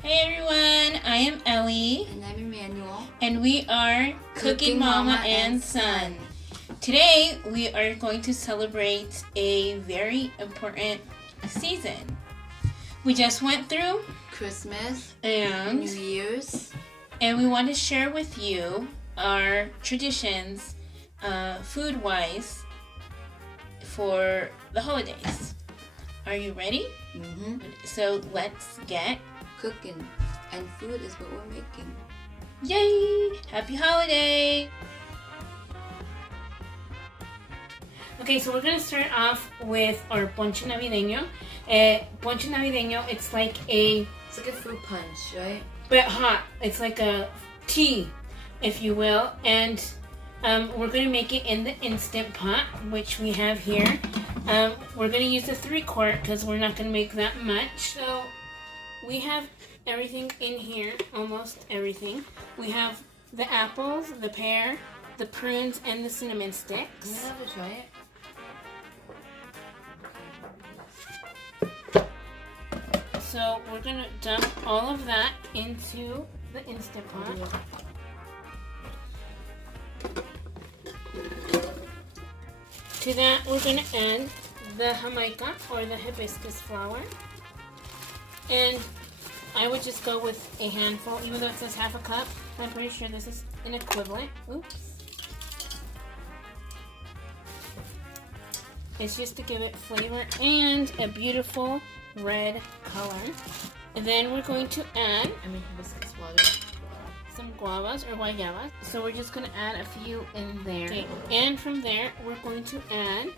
Hey everyone, I am Ellie. And I'm Emmanuel. And we are Cooking Mama and Son. Today we are going to celebrate a very important season. We just went through Christmas and New Year's. And we want to share with you our traditions, food-wise, for the holidays. Are you ready? Mm-hmm. So let's get cooking. And food is what we're making. Yay! Happy holiday! Okay, so we're going to start off with our Ponche Navideño. Ponche Navideño, it's like a fruit punch, right? But hot. It's like a tea, if you will. And we're going to make it in the Instant Pot, which we have here. We're going to use the 3-quart because we're not going to make that much. So we have everything in here, almost everything. We have the apples, the pear, the prunes, and the cinnamon sticks. I'm going to have to try it. So we're going to dump all of that into the Instant Pot. To that, we're going to add the Jamaica or the hibiscus flower. And I would just go with a handful, even though it says half a cup. I'm pretty sure this is an equivalent. Oops. It's just to give it flavor and a beautiful red color. And then we're going to add hibiscus water. Some guavas or guayabas. So we're just going to add a few in there. Okay. And from there, we're going to add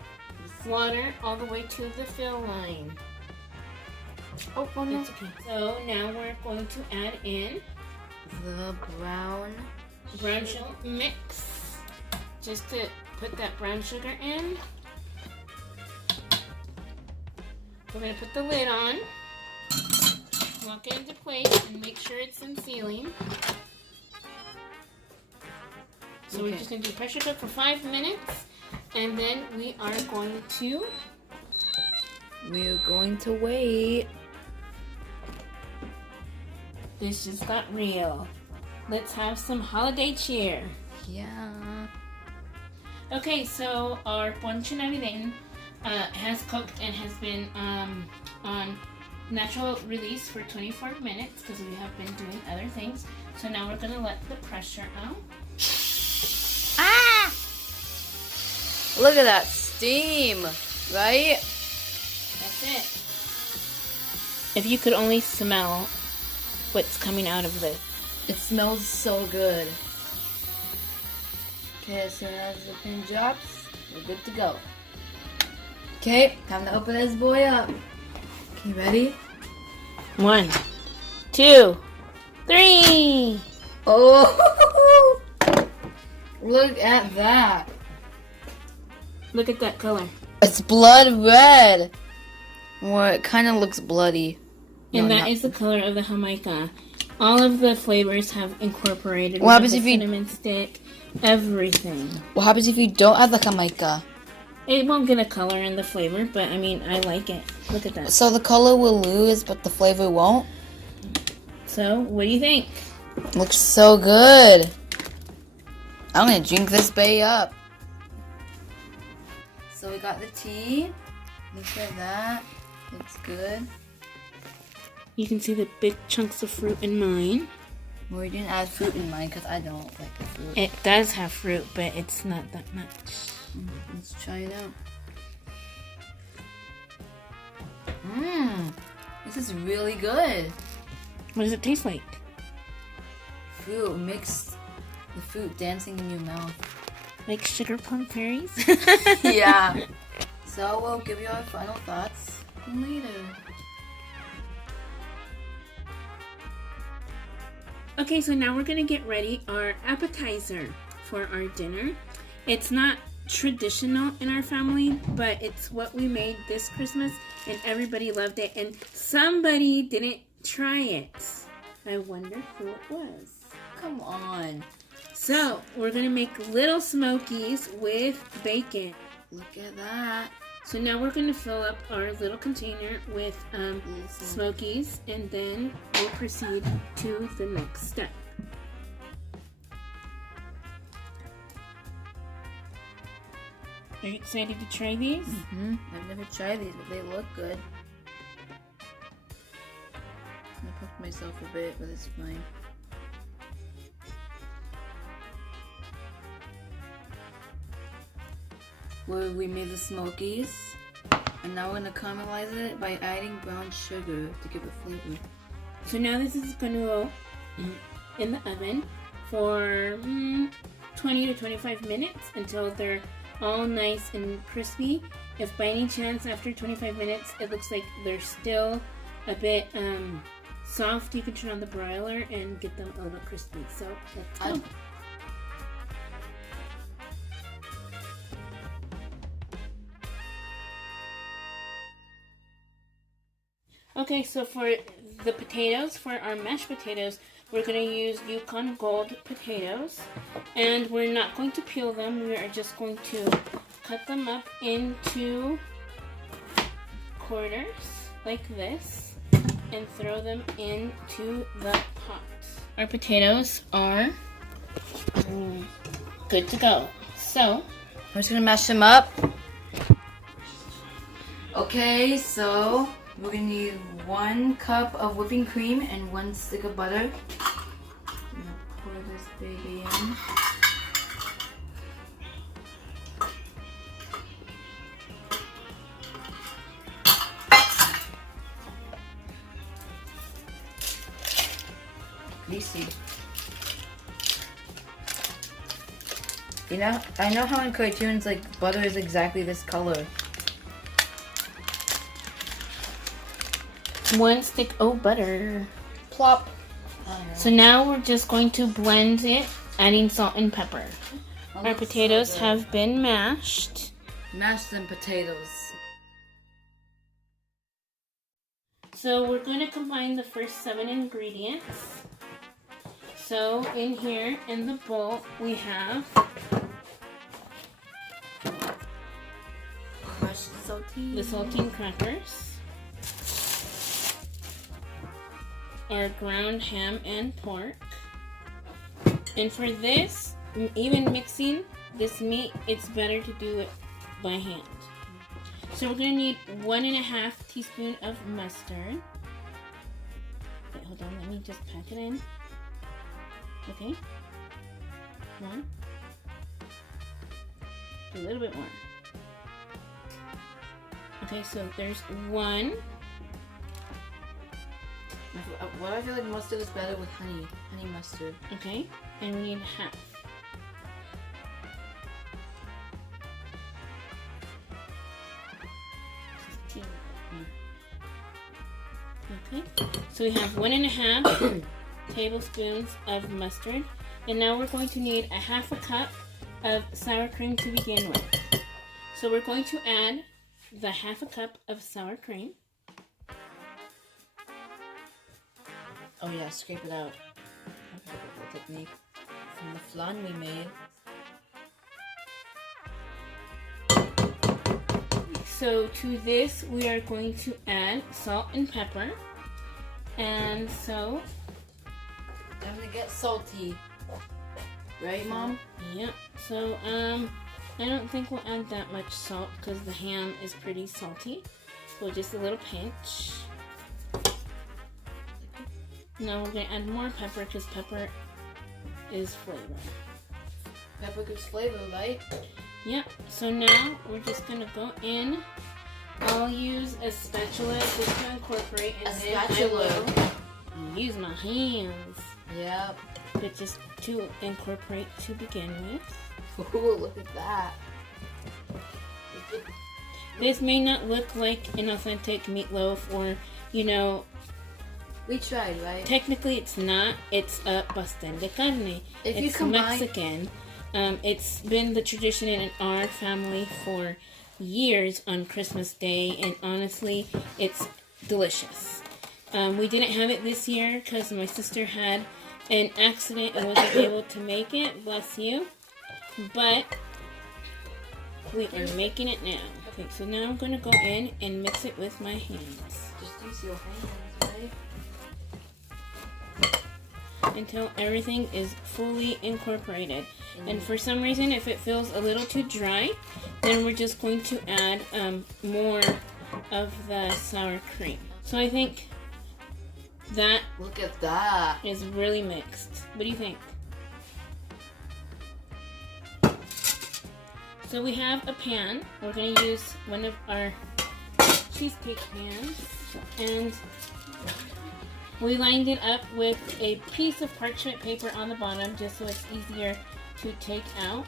water all the way to the fill line. Oh no. It's okay. So now we're going to add in the brown sugar mix. Just to put that brown sugar in. We're going to put the lid on, lock it into place, and make sure it's in sealing. So we're just going to do pressure cook for 5 minutes, and then we are going to... We're going to wait. This just got real. Let's have some holiday cheer. Yeah. Okay, so our Ponche Navideño has cooked and has been on natural release for 24 minutes because we have been doing other things. So now we're going to let the pressure out. Ah! Look at that steam, right? That's it. If you could only smell what's coming out of this. It smells so good. Okay, as soon as the pin drops, we're good to go. Okay, time to open this boy up. Okay, ready? 1, 2, 3. Oh! Look at that. Look at that color. It's blood red. Well, it kind of looks bloody. And that is the color of the Jamaica. All of the flavors have incorporated. What happens if you... cinnamon stick, everything. What happens if you don't add the Jamaica? It won't get a color in the flavor, but I mean, I like it. Look at that. So the color will lose, but the flavor won't? So, what do you think? Looks so good. I'm gonna drink this bay up. So we got the tea. Look at that. Looks good. You can see the big chunks of fruit in mine. Well, we didn't add fruit in mine because I don't like the fruit. It does have fruit, but it's not that much. Let's try it out. This is really good. What does it taste like? Fruit mixed, the fruit dancing in your mouth. Like sugar plum fairies? Yeah. So we'll give you our final thoughts later. Okay, so now we're gonna get ready our appetizer for our dinner. It's not traditional in our family, but it's what we made this Christmas and everybody loved it and somebody didn't try it. I wonder who it was. Come on. So we're gonna make little smokies with bacon. Look at that. So now we're going to fill up our little container with smokies, and then we'll proceed to the next step. Are you excited to try these? Mm-hmm. I've never tried these, but they look good. I poked myself a bit, but it's fine. Well, we made the smokies, and now we're gonna caramelize it by adding brown sugar to give it flavor. So now this is gonna go in the oven for 20 to 25 minutes until they're all nice and crispy. If by any chance after 25 minutes it looks like they're still a bit soft, you can turn on the broiler and get them a little crispy. So let's go. Okay, so for the potatoes, for our mashed potatoes, we're going to use Yukon Gold potatoes, and we're not going to peel them. We are just going to cut them up into quarters like this and throw them into the pot. Our potatoes are good to go. So I'm just gonna mash them up. Okay, so we're gonna need 1 cup of whipping cream and 1 stick of butter. I'm gonna pour this baby in. Greasy. You know, I know how in cartoons like butter is exactly this color. 1 stick of butter. Plop. So now we're just going to blend it, adding salt and pepper. Our potatoes have been mashed. Mash them potatoes. So we're going to combine the first 7 ingredients. So in here, in the bowl, we have Crushed saltine. the saltine crackers, our ground ham and pork. And for this, even mixing this meat, it's better to do it by hand. So we're going to need 1.5 teaspoon of mustard. Wait, hold on, let me just pack it in. Okay. 1. A little bit more. Okay, so there's 1. Why do I feel like mustard is better with honey? Honey mustard. Okay, and we need half. Okay, so we have 1.5 tablespoons of mustard, and now we're going to need 1/2 cup of sour cream to begin with. So we're going to add the 1/2 cup of sour cream. Oh yeah, scrape it out. I forgot the technique from the flan we made. So to this, we are going to add salt and pepper. And so, I'm gonna get salty. Right, Mom? Yeah. So, I don't think we'll add that much salt because the ham is pretty salty. So just a little pinch. Now we're gonna add more pepper because pepper is flavor. Pepper gives flavor, right? Yep. So now we're just gonna go in. I'll use a spatula just to incorporate, and then I will use my hands. Yep. But just to incorporate to begin with. Ooh, look at that. This may not look like an authentic meatloaf, or, you know, we tried, right? Technically it's not. It's a pastel de carne. It's Mexican. It's been the tradition in our family for years on Christmas Day, and honestly, it's delicious. We didn't have it this year because my sister had an accident and wasn't able to make it. Bless you. But we are making it now. Okay, so now I'm going to go in and mix it with my hands. Just use your hands, right? Until everything is fully incorporated. And for some reason, if it feels a little too dry, then we're just going to add more of the sour cream. So I think that Look at that. is really mixed. What do you think? So we have a pan. We're going to use one of our cheesecake pans, and we lined it up with a piece of parchment paper on the bottom just so it's easier to take out.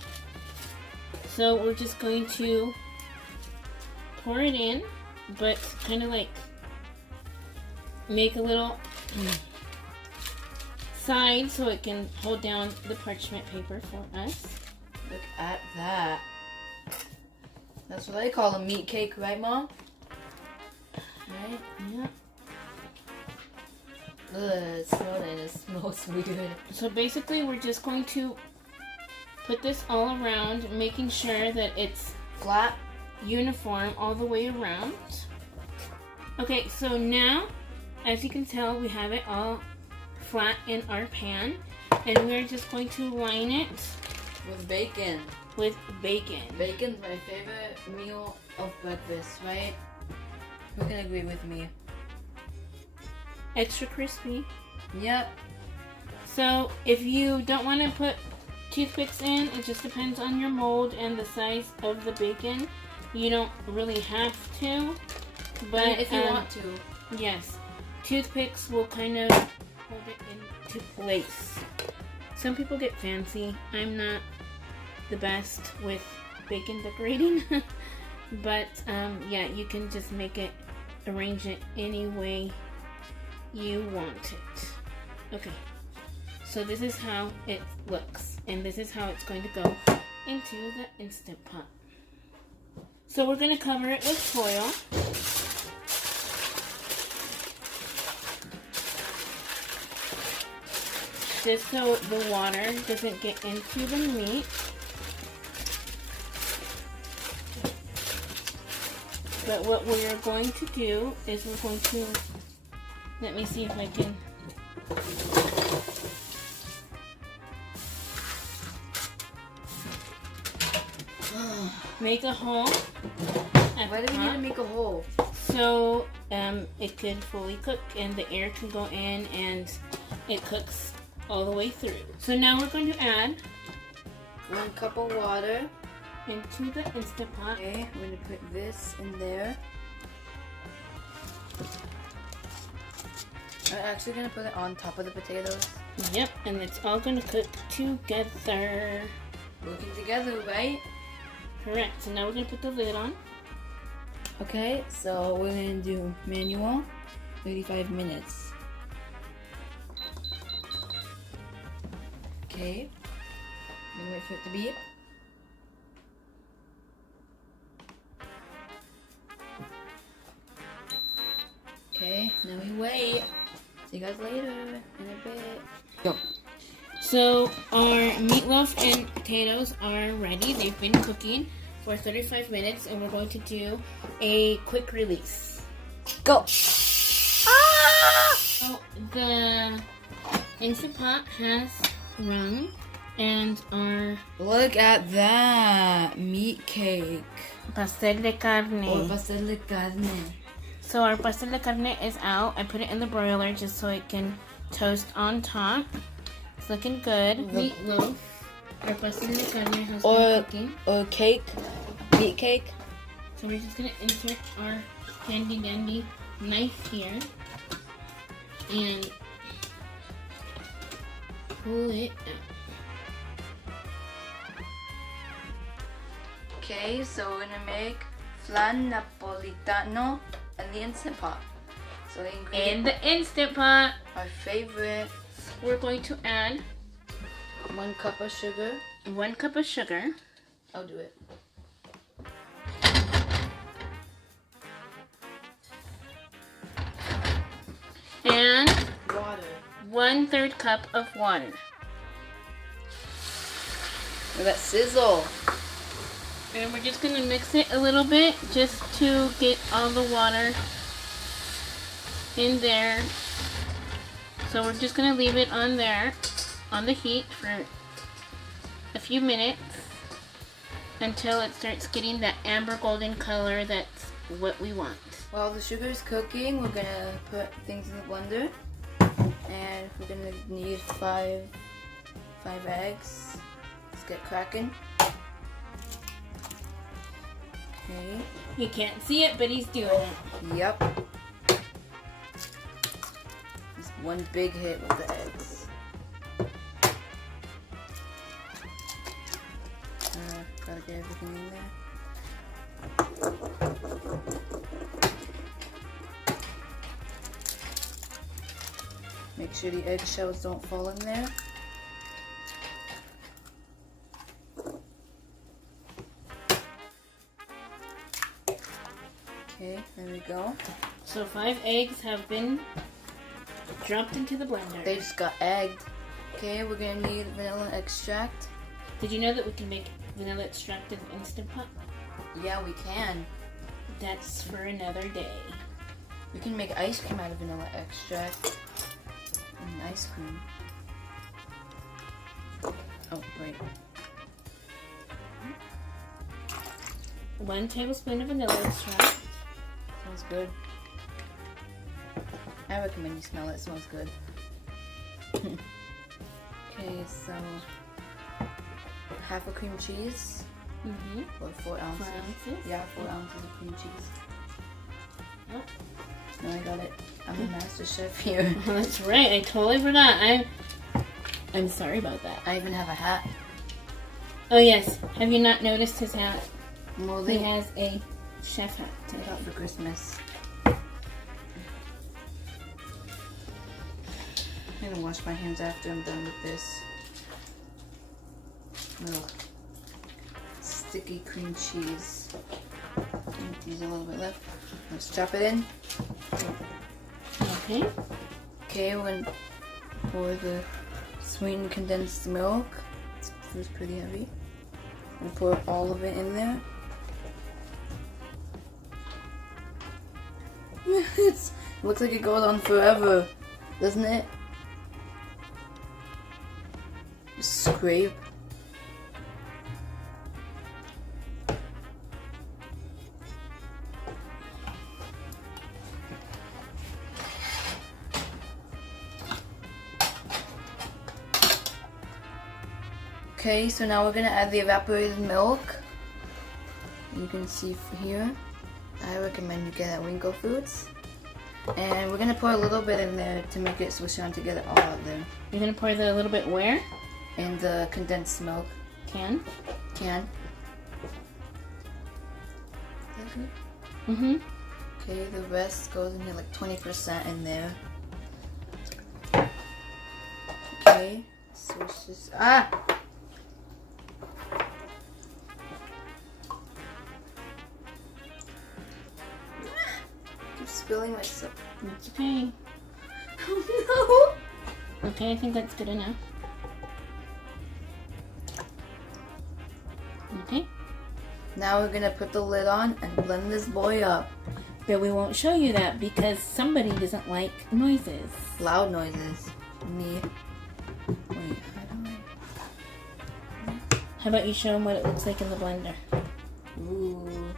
So we're just going to pour it in, but kind of like make a little side so it can hold down the parchment paper for us. Look at that. That's what I call a meat cake, right, Mom? Right? Yeah. Ugh, smell it. It smells weird. So basically we're just going to put this all around, making sure that it's Flat. uniform all the way around. Okay, so now, as you can tell, we have it all flat in our pan, and we're just going to line it With bacon. with bacon. Bacon's my favorite meal of breakfast, right? Who can agree with me? Extra crispy. Yep. So if you don't want to put toothpicks in, it just depends on your mold and the size of the bacon. You don't really have to, but if you want to. yes, toothpicks will kind of hold it into place. Some people get fancy. I'm not the best with bacon decorating, but yeah, you can just make it, arrange it any way you want it. Okay, so this is how it looks, and this is how it's going to go into the Instant Pot. So we're going to cover it with foil. Just so the water doesn't get into the meat. But what we're going to do is we're going to, let me see if I can, make a hole. Why do we need to make a hole? So it can fully cook and the air can go in and it cooks all the way through. So now we're going to add 1 cup of water into the Instant Pot. Okay, I'm going to put this in there. I'm actually going to put it on top of the potatoes. Yep, and it's all going to cook together. Working together, right? Correct. So now we're going to put the lid on. Okay, so we're going to do manual, 35 minutes. Okay, I'm going to wait for it to beep. Okay, now we wait. See you guys later in a bit. Go. So our meatloaf and potatoes are ready. They've been cooking for 35 minutes and we're going to do a quick release. Go! Ah! So the Instant Pot has run and our Look at that! Meat cake. pastel de carne. Or pastel de carne. So our pastel de carne is out. I put it in the broiler just so it can toast on top. It's looking good. Meatloaf. Our pastel de carne has been cooking. Or cake. Meat cake. So we're just going to insert our handy dandy knife here. And pull it out. Okay, so we're gonna make flan napolitano in the Instant Pot. So the ingredients, In the Instant Pot, our favorite, we're going to add 1 cup of sugar. 1 cup of sugar. I'll do it. And Water. 1/3 cup of water. Look at that sizzle. And we're just going to mix it a little bit just to get all the water in there. So we're just going to leave it on there, on the heat for a few minutes until it starts getting that amber golden color. That's what we want. While the sugar is cooking, we're going to put things in the blender. And we're going to need five eggs. Let's get cracking. Okay. You can't see it, but he's doing it. Yep. Just one big hit with the eggs. Gotta get everything in there. Make sure the eggshells don't fall in there. Okay, there we go. So 5 eggs have been dropped into the blender. They just got egged. Okay, we're gonna need vanilla extract. Did you know that we can make vanilla extract in the Instant Pot? Yeah, we can. That's for another day. We can make ice cream out of vanilla extract. And ice cream. Oh, right. 1 tablespoon of vanilla extract. Smells good. I recommend you smell it. It smells good. Okay, so half a cream cheese. Or 4 ounces. 4 ounces? Yeah, 4 ounces of cream cheese. Oh. No, I got it. I'm a master chef here. That's right. I totally forgot. I'm sorry about that. I even have a hat. Oh yes. Have you not noticed his hat? Well, He has a chef hat I today. got for Christmas. I'm gonna wash my hands after I'm done with this. Little sticky cream cheese. Use a little bit left. Let's chop it in. Okay. Okay, we're gonna pour the sweetened condensed milk. It's pretty heavy. And pour all of it in there. It looks like it goes on forever, doesn't it? Just scrape. Okay, so now we're gonna add the evaporated milk. You can see here. I recommend you get at Winkle Foods. And we're gonna pour a little bit in there to make it swish on together all out there. You're gonna pour the little bit where? In the condensed milk Can. can. Is that good? Mm-hmm. Okay, the rest goes in here like 20% in there. Okay, swish this. Keep spilling myself. That's okay. Oh no! Okay, I think that's good enough. Okay. Now we're gonna put the lid on and blend this boy up. But we won't show you that because somebody doesn't like noises. Loud noises. Me. Wait, how do How about you show them what it looks like in the blender? Ooh.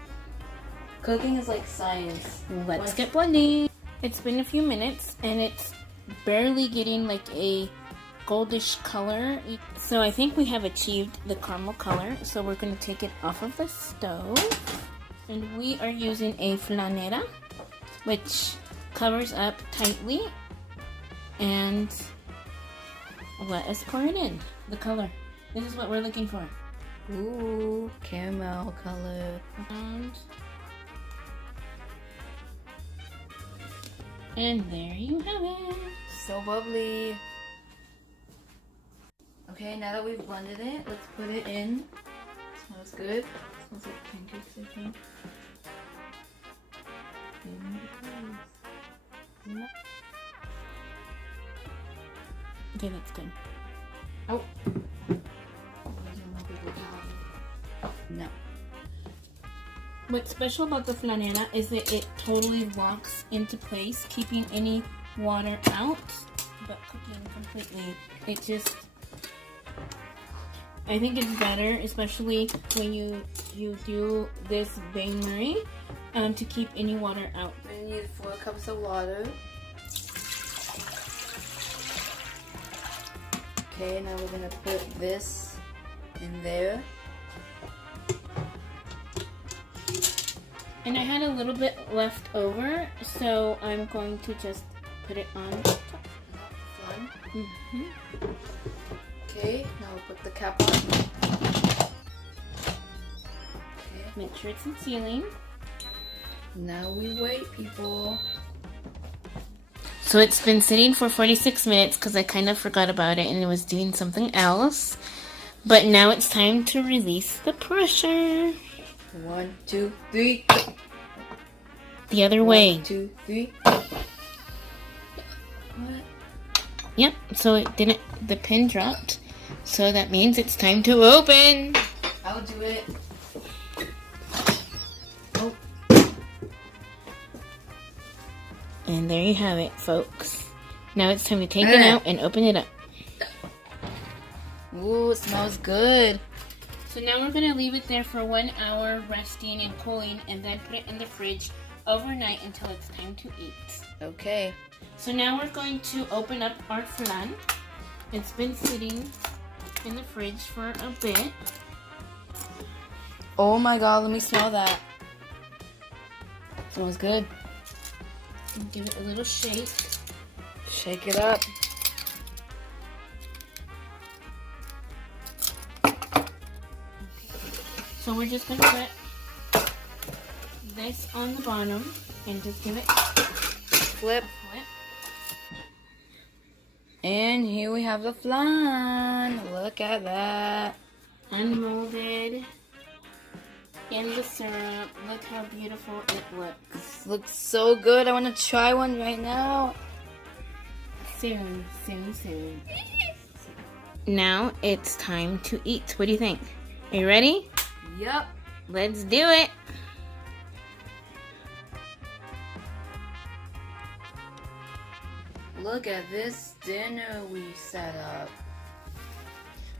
Cooking is like science. Let's get blending. It's been a few minutes and it's barely getting like a goldish color. So I think we have achieved the caramel color. So we're going to take it off of the stove. And we are using a flanera, which covers up tightly. And let us pour it in, the color. This is what we're looking for. Ooh, caramel color. And there you have it. So bubbly. Okay, now that we've blended it, let's put it in. Smells good. Smells like pancakes, I think. Okay, that's good. Oh. No. What's special about the flanela is that it totally locks into place, keeping any water out, but cooking completely. It just, I think it's better, especially when you do this bain-marie, to keep any water out. We need 4 cups of water. Okay, now we're gonna put this in there. And I had a little bit left over, so I'm going to just put it on top. Fun. Mm-hmm. Okay, now we'll put the cap on. Okay. Make sure it's in sealing. Now we wait, people. So it's been sitting for 46 minutes because I kind of forgot about it and it was doing something else. But now it's time to release the pressure. 1, 2, 3. The other way. 1, 2, 3. What? Yep, so it didn't, the pin dropped. So that means it's time to open. I'll do it. Oh. And there you have it, folks. Now it's time to take it out and open it up. Ooh, it smells good. So now we're going to leave it there for 1 hour resting and cooling and then put it in the fridge overnight until it's time to eat. Okay. So now we're going to open up our flan. It's been sitting in the fridge for a bit. Oh my god, let me smell that. Smells good. And give it a little shake. Shake it up. So we're just going to put this on the bottom and just give it Flip. a flip. And here we have the flan. Look at that. Unmolded in the syrup. Look how beautiful it looks. This looks so good. I want to try one right now. Soon, soon, soon. Now it's time to eat. What do you think? Are you ready? Yep. Let's do it. Look at this dinner we set up.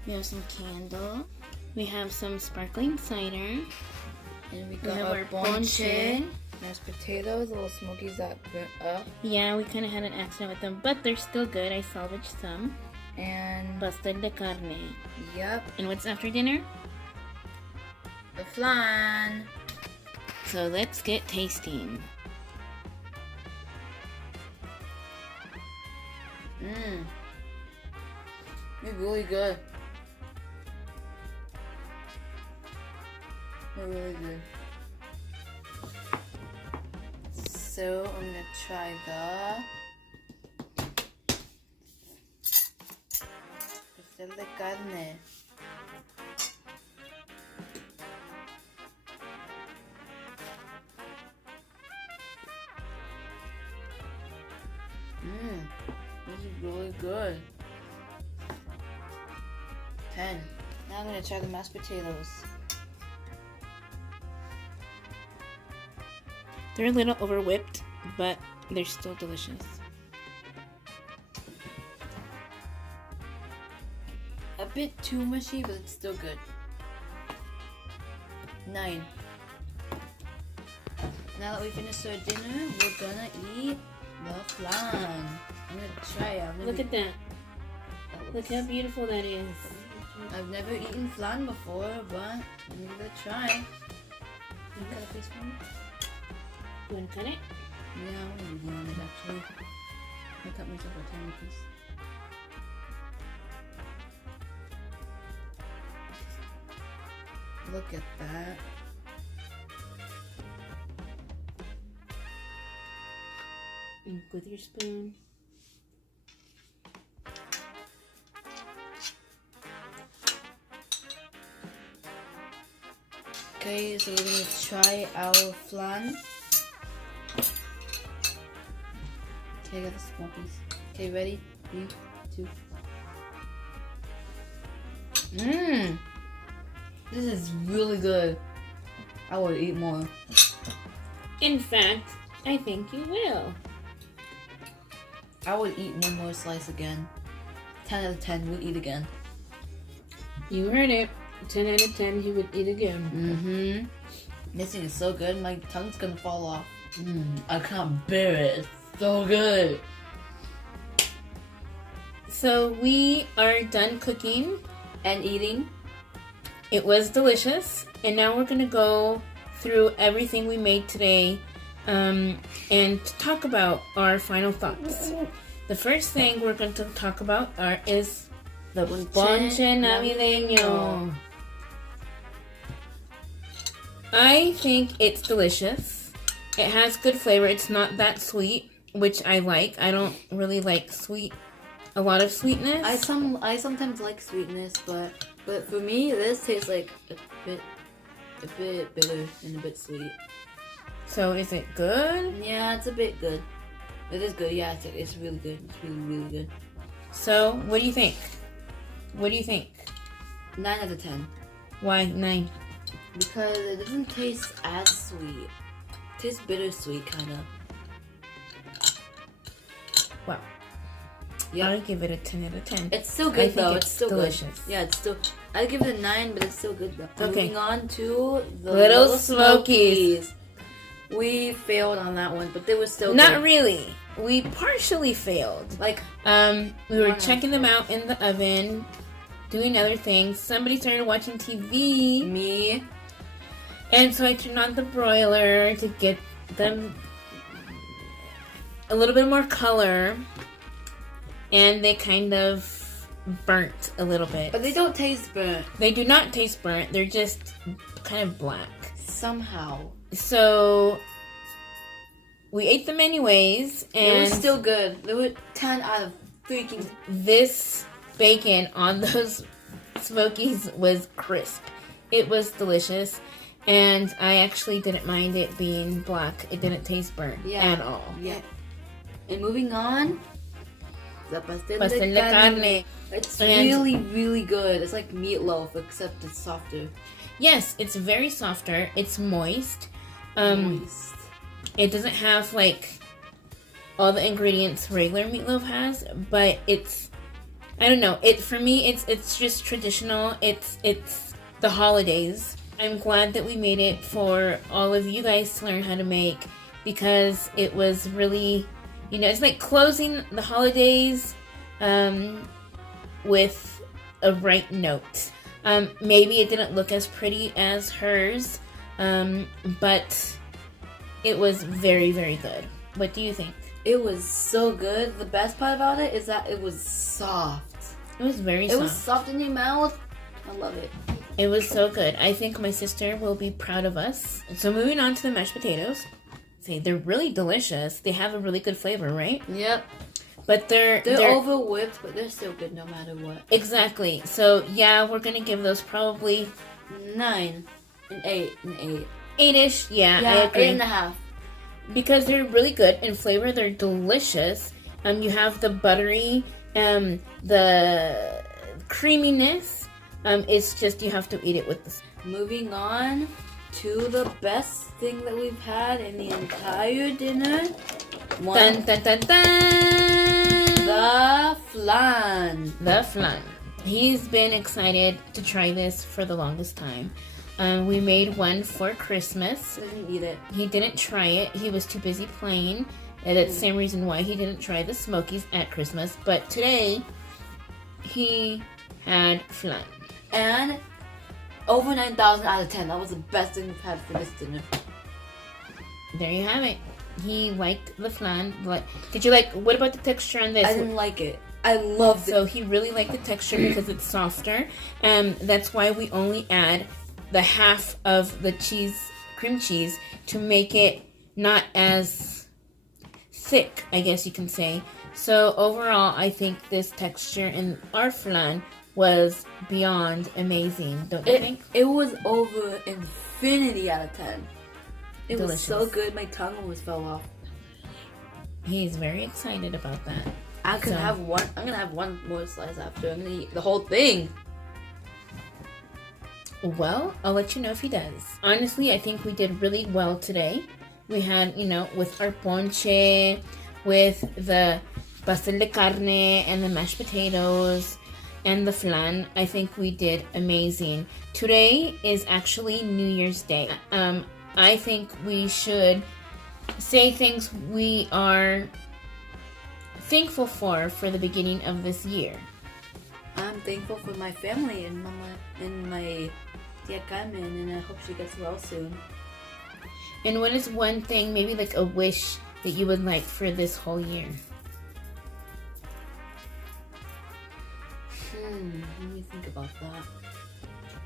We have some candle. We have some sparkling cider. And we We got have our our ponche, ponche. mashed potatoes, little smokies that burnt up, Yeah, we kind of had an accident with them, but they're still good. I salvaged some. and Pastel de Carne. yep, And what's after dinner? the flan. So let's get tasting. It's really good. They're really good. So I'm gonna try the pastel de carne. This is really good. 10. Now I'm gonna try the mashed potatoes. They're a little over whipped, but they're still delicious. A bit too mushy, but it's still good. 9. Now that we finished our dinner, we're gonna eat the flan. I'm gonna try it. Look at that. Look how beautiful that is. I've never eaten flan before, but I'm gonna give it a try. Can you cut a piece for me? You want to cut it? Yeah, I'm gonna be on it actually. I'll cut myself a tiny piece. Look at that. And with your spoon. Okay, so we're gonna try our flan. Okay, I got the smokies. Okay, ready? 3, 2. This is really good. I will eat more. In fact, I think you will. I would eat one more slice again. 10 out of 10, we'll eat again. You heard it. 10 out of 10, he would eat again. This thing is so good, my tongue's gonna fall off. I can't bear it. It's so good. So we are done cooking And eating. It was delicious, and now we're gonna go through everything we made today and talk about our final thoughts. The first thing we're going to talk about is the Ponche Navideño. I think it's delicious. It has good flavor. It's not that sweet, which I like. I don't really like a lot of sweetness. I sometimes like sweetness, but for me, this tastes like a bit bitter and a bit sweet. So is it good? Yeah, it's a bit good. It is good. Yeah, it's really good. It's really, really good. So what do you think? What do you think? 9 out of 10. Why 9? Because it doesn't taste as sweet. It tastes bittersweet, kind of. Wow. Yeah. I'll give it a 10 out of 10. It's still good though. It's still delicious. Good. Yeah, it's still. I'd give it a 9, but it's still good though. Okay. Moving on to the Little Smokies. We failed on that one, but they were still Not good. really. We partially failed. Like, we were checking them out in the oven, doing other things. Somebody started watching TV. me. And so I turned on the broiler to get them a little bit more color. And they kind of burnt a little bit. But they don't taste burnt. They do not taste burnt. They're just kind of black. Somehow. So we ate them anyways, and It was still good. They were 10 out of freaking. this bacon on those smokies was crisp. It was delicious, and I actually didn't mind it being black. It didn't taste burnt at all. Yeah. And moving on, the pastel Pastel de Carne. It's And- really, really good. It's like meatloaf, except it's softer. Yes, it's very softer. It's moist. Moist. It doesn't have like all the ingredients regular meatloaf has, but it's, I don't know. For me it's just traditional. It's the holidays. I'm glad that we made it for all of you guys to learn how to make, because it was really, it's like closing the holidays with a right note. Maybe it didn't look as pretty as hers, but it was very, very good. What do you think? It was so good. The best part about it is that it was soft. It was very It soft. was soft in your mouth. I love it. It was so good. I think my sister will be proud of us. So moving on to the mashed potatoes. They're really delicious. They have a really good flavor, right? Yep. But they're over whipped, but they're still good no matter what. Exactly. So yeah, we're gonna give those probably 9 and 8 and 8. 8-ish. Yeah, I agree. 8.5. Because they're really good in flavor. They're delicious. You have the buttery, the creaminess. It's just you have to eat it with the. Moving on to the best thing that we've had in the entire dinner. Dun dun dun dun. The flan. The flan. He's been excited to try this for the longest time. We made one for Christmas. Didn't eat it. He didn't try it. He was too busy playing. And that's the same reason why he didn't try the smokies at Christmas. But today, he had flan. And over 9,000 out of 10. That was the best thing we've had for this dinner. There you have it. He liked the flan. Did you like? What about the texture on this? I didn't like it. I loved it. So he really liked the texture because it's softer. That's why we only add the half of the cream cheese, to make it not as thick, I guess you can say. So overall, I think this texture in our flan was beyond amazing, don't you think? It was over infinity out of 10. It Delicious. was so good, my tongue almost fell off. He's very excited about that. I'm gonna have one more slice after. I'm gonna eat the whole thing. Well, I'll let you know if he does. Honestly, I think we did really well today. We had, with our ponche, with the pastel de carne and the mashed potatoes and the flan. I think we did amazing. Today is actually New Year's Day. I think we should say things we are thankful for the beginning of this year. I'm thankful for my family and Mama and my Tia Carmen, and I hope she gets well soon. And what is one thing, maybe like a wish, that you would like for this whole year? Let me think about that.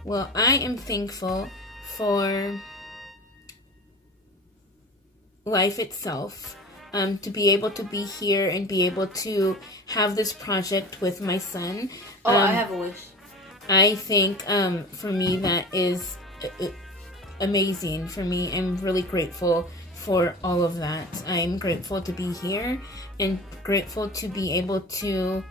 Well, I am thankful for life itself. To be able to be here and be able to have this project with my son. I have a wish. I think for me that is amazing. For me, I'm really grateful for all of that. I'm grateful to be here and grateful to be able to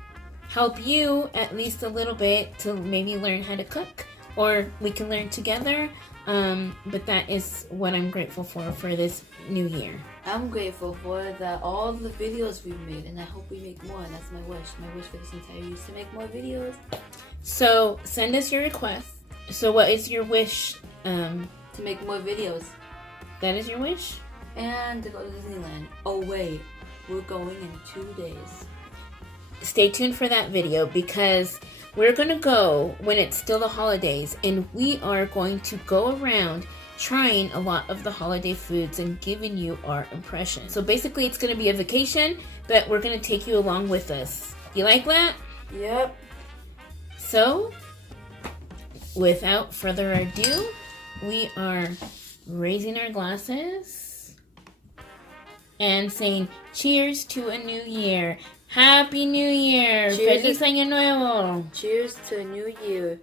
help you at least a little bit to maybe learn how to cook, or we can learn together. But that is what I'm grateful for this new year. I'm grateful for all the videos we've made, and I hope we make more. That's my wish. My wish for this entire year is to make more videos. So send us your request. So what is your wish? To make more videos. That is your wish? And to go to Disneyland. Oh wait, we're going in 2 days. Stay tuned for that video, because we're going to go when it's still the holidays, and we are going to go around trying a lot of the holiday foods and giving you our impressions. So basically it's going to be a vacation, but we're going to take you along with us. You like that? Yep. So, without further ado, we are raising our glasses and saying cheers to a new year. Happy New Year! Cheers. Feliz Año Nuevo! Cheers to a new year.